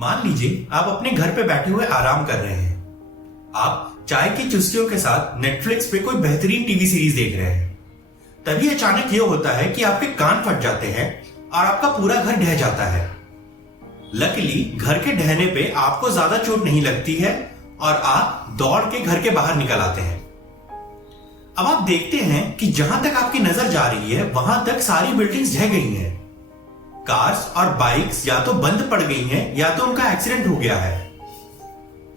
मान लीजिए आप अपने घर पे बैठे हुए आराम कर रहे हैं। आप चाय की चुस्कियों के साथ नेटफ्लिक्स पे कोई बेहतरीन टीवी सीरीज देख रहे हैं। तभी अचानक ये होता है कि आपके कान फट जाते हैं और आपका पूरा घर ढह जाता है। लकीली घर के ढहने पे आपको ज्यादा चोट नहीं लगती है और आप दौड़ के घर के बाहर निकल आते हैं। अब आप देखते हैं कि जहां तक आपकी नजर जा रही है वहां तक सारी बिल्डिंग्स ढह गई हैं। कार्स और बाइक्स या तो बंद पड़ गई हैं या तो उनका एक्सीडेंट हो गया है।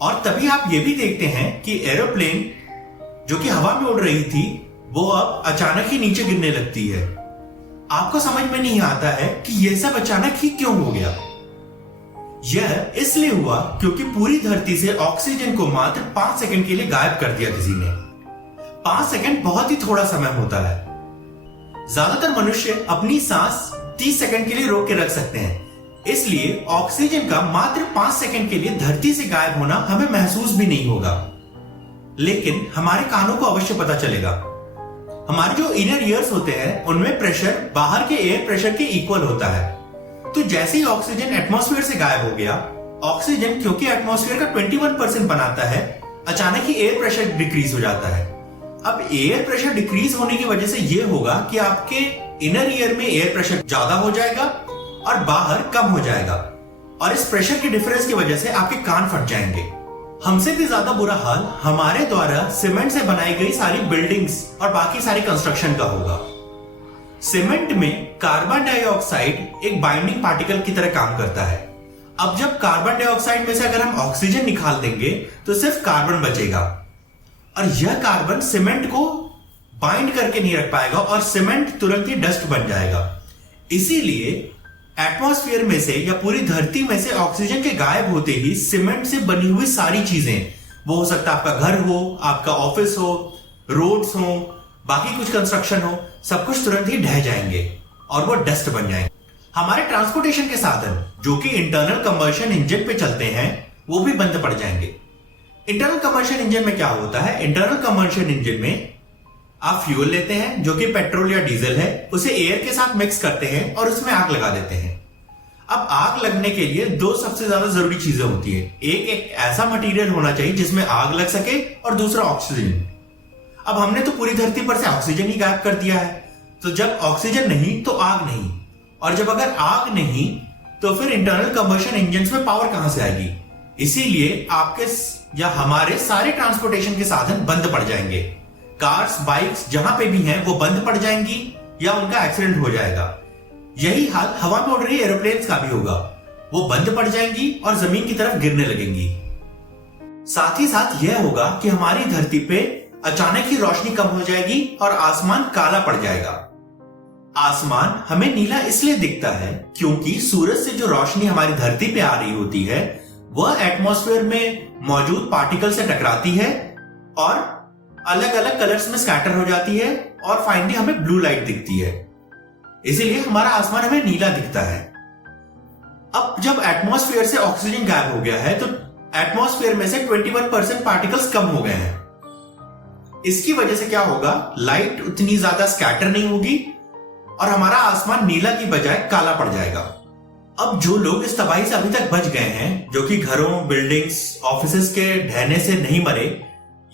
और तभी आप ये भी देखते हैं कि एरोप्लेन जो कि हवा में उड़ रही थी वो अब अचानक ही नीचे गिरने लगती है। आपको समझ में नहीं आता है कि यह सब अचानक ही क्यों हो गया। यह इसलिए हुआ क्योंकि पूरी धरती से ऑक्सीजन को मात्र 5 सेकंड के लिए गायब कर दिया किसी ने। 5 सेकंड बहुत ही थोड़ा समय होता है। ज्यादातर मनुष्य अपनी सांस 30 सेकंड के लिए रोक के रख सकते हैं, इसलिए ऑक्सीजन का मात्र 5 सेकंड के लिए धरती से गायब होना हमें महसूस भी नहीं होगा। लेकिन हमारे कानों को अवश्य पता चलेगा। हमारे जो इनर ईयर्स होते हैं उनमें प्रेशर बाहर के एयर प्रेशर के इक्वल होता है। तो जैसे ही ऑक्सीजन एटमॉस्फेयर से गायब हो गया, ऑक्सीजन क्योंकि एटमॉस्फेयर का 21% बनाता है, अचानक ही एयर प्रेशर डिक्रीज हो जाता है। अब एयर प्रेशर डिक्रीज होने की वजह से यह होगा कि आपके इनर ईयर में एयर प्रेशर ज्यादा हो जाएगा और बाहर कम हो जाएगा, और इस प्रेशर के डिफरेंस की वजह से आपके कान फट जाएंगे। हमसे भी ज्यादा बुरा हाल हमारे द्वारा सीमेंट से बनाई गई सारी बिल्डिंग्स और बाकी सारी कंस्ट्रक्शन का होगा। सीमेंट में कार्बन डाइऑक्साइड एक बाइंडिंग पार्टिकल की तरह काम करता है। अब जब कार्बन डाइऑक्साइड में से अगर हम ऑक्सीजन निकाल देंगे तो सिर्फ कार्बन बचेगा, और यह कार्बन सीमेंट को बाइंड करके नहीं रख पाएगा और सीमेंट तुरंत ही डस्ट बन जाएगा। इसीलिए एटमॉस्फेयर में से या पूरी धरती में से ऑक्सीजन के गायब होते ही सीमेंट से बनी हुई सारी चीजें, वो हो सकता है आपका घर हो, आपका ऑफिस हो, रोड्स हो, बाकी कुछ कंस्ट्रक्शन हो, सब कुछ तुरंत ही ढह जाएंगे और वो डस्ट बन जाएंगे। हमारे ट्रांसपोर्टेशन के साधन जो कि इंटरनल कंबशन इंजन पे चलते हैं वो भी बंद पड़ जाएंगे। इंटरनल कंबशन इंजन में क्या होता है? इंटरनल कंबशन इंजन में आप फ्यूल लेते हैं जो कि पेट्रोल या डीजल है, उसे एयर के साथ मिक्स करते हैं और उसमें आग लगा देते हैं। अब आग लगने के लिए दो सबसे ज्यादा जरूरी चीजें होती है। एक ऐसा मटेरियल होना चाहिए जिसमें आग लग सके और दूसरा ऑक्सीजन। अब हमने तो पूरी धरती पर से ऑक्सीजन ही गायब कर दिया है, तो जब ऑक्सीजन नहीं तो आग नहीं, और जब अगर आग नहीं तो फिर इंटरनल कंबशन इंजन में पावर कहां से आएगी? इसीलिए आपके या हमारे सारे ट्रांसपोर्टेशन के साधन बंद पड़ जाएंगे। कार्स, बाइक्स जहां पे भी हैं वो बंद पड़ जाएंगी या उनका एक्सीडेंट हो जाएगा। यही हाल हवा में उड़ रही एरोप्लेन्स का भी होगा, वो बंद पड़ जाएंगी और जमीन की तरफ गिरने लगेंगी। साथ ही साथ यह होगा कि हमारी धरती पे अचानक ही रोशनी कम हो जाएगी और आसमान काला पड़ जाएगा। आसमान हमें नीला इसलिए दिखता है क्योंकि सूरज से जो रोशनी हमारी धरती पे आ रही होती है वह एटमॉस्फेयर में मौजूद पार्टिकल से टकराती है और अलग अलग कलर्स में स्कैटर हो जाती है और फाइनली हमें ब्लू लाइट दिखती है। इसीलिए हमारा आसमान हमें नीला दिखता है। अब जब एटमॉस्फेयर से ऑक्सीजन गायब हो गया है तो एटमॉस्फेयर में से 21% पार्टिकल्स कम हो गए हैं। इसकी वजह से क्या होगा? लाइट उतनी ज्यादा स्कैटर नहीं होगी और हमारा आसमान नीला की बजाय काला पड़ जाएगा। अब जो लोग इस तबाही से अभी तक बच गए हैं, जो कि घरों, बिल्डिंग्स, ऑफिसेस के ढहने से नहीं मरे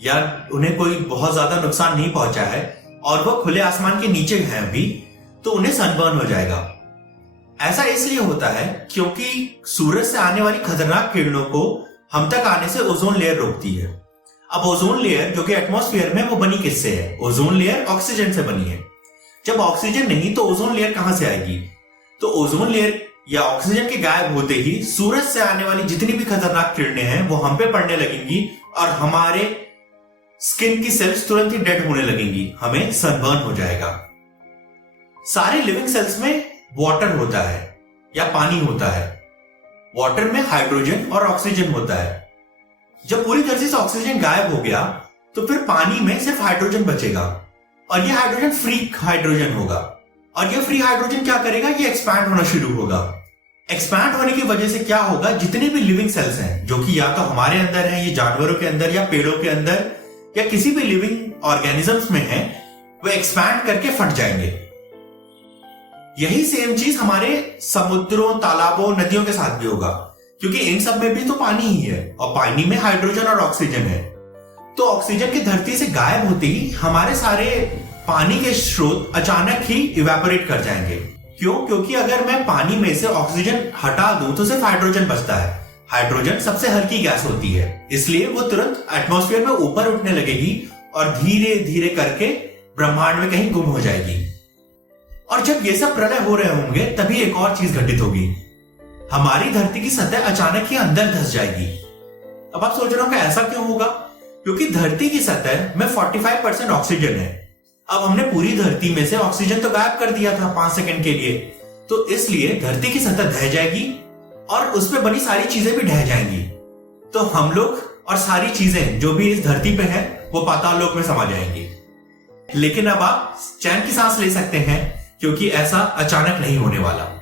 या उन्हें कोई बहुत ज्यादा नुकसान नहीं पहुंचा है और वो खुले आसमान के नीचे हैं अभी, तो उन्हें सनबर्न हो जाएगा। ऐसा इसलिए होता है क्योंकि सूरज से आने वाली खतरनाक किरणों को हम तक आने से ओजोन लेयर रोकती है। अब ओजोन लेयर जो कि एटमॉस्फेयर में, वो बनी किससे है? ओजोन लेयर ऑक्सीजन से बनी है। जब ऑक्सीजन नहीं तो ओजोन लेयर कहां से आएगी? तो ओजोन लेयर या ऑक्सीजन के गायब होते ही सूरज से आने वाली जितनी भी खतरनाक किरणें हैं वो हम पे पड़ने लगेंगी और हमारे स्किन की सेल्स तुरंत ही डेड होने लगेंगी, हमें सनबर्न हो जाएगा। सारे लिविंग सेल्स में वाटर होता है या पानी होता है। वाटर में हाइड्रोजन और ऑक्सीजन होता है। जब पूरी तरह से ऑक्सीजन गायब हो गया तो फिर पानी में सिर्फ हाइड्रोजन बचेगा और यह हाइड्रोजन फ्री हाइड्रोजन होगा। और यह फ्री हाइड्रोजन क्या करेगा? यह एक्सपैंड होना शुरू होगा। एक्सपैंड होने की वजह से क्या होगा? जितने भी लिविंग सेल्स हैं जो कि या तो हमारे अंदर हैं, ये जानवरों के अंदर या पेड़ों के अंदर या किसी भी लिविंग ऑर्गेनिजम्स में है, वो एक्सपैंड करके फट जाएंगे। यही सेम चीज हमारे समुद्रों, तालाबों, नदियों के साथ भी होगा क्योंकि इन सब में भी तो पानी ही है और पानी में हाइड्रोजन और ऑक्सीजन है। तो ऑक्सीजन की धरती से गायब होते ही हमारे सारे पानी के स्रोत अचानक ही इवेपोरेट कर जाएंगे। क्यों? क्योंकि अगर मैं पानी में से ऑक्सीजन हटा दूं तो सिर्फ हाइड्रोजन बचता है। हाइड्रोजन सबसे हल्की गैस होती है, इसलिए वो तुरंत एटमॉस्फेयर में ऊपर उठने लगेगी और धीरे धीरे करके ब्रह्मांड में कहीं गुम हो जाएगी। और जब ये सब प्रलय हो रहे होंगे तभी एक और चीज घटित होगी। हमारी धरती की सतह अचानक ही अंदर धंस जाएगी। अब आप सोच रहे हो कि ऐसा क्यों होगा? क्योंकि धरती की सतह में 45% ऑक्सीजन है। अब हमने पूरी धरती में से ऑक्सीजन तो गायब कर दिया था 5 सेकंड के लिए, तो इसलिए धरती की सतह ढह जाएगी और उस पर बनी सारी चीजें भी ढह जाएंगी। तो हम लोग और सारी चीजें जो भी इस धरती पे है वो पाताल लोक में समा जाएंगी। लेकिन अब आप चैन की सांस ले सकते हैं क्योंकि ऐसा अचानक नहीं होने वाला।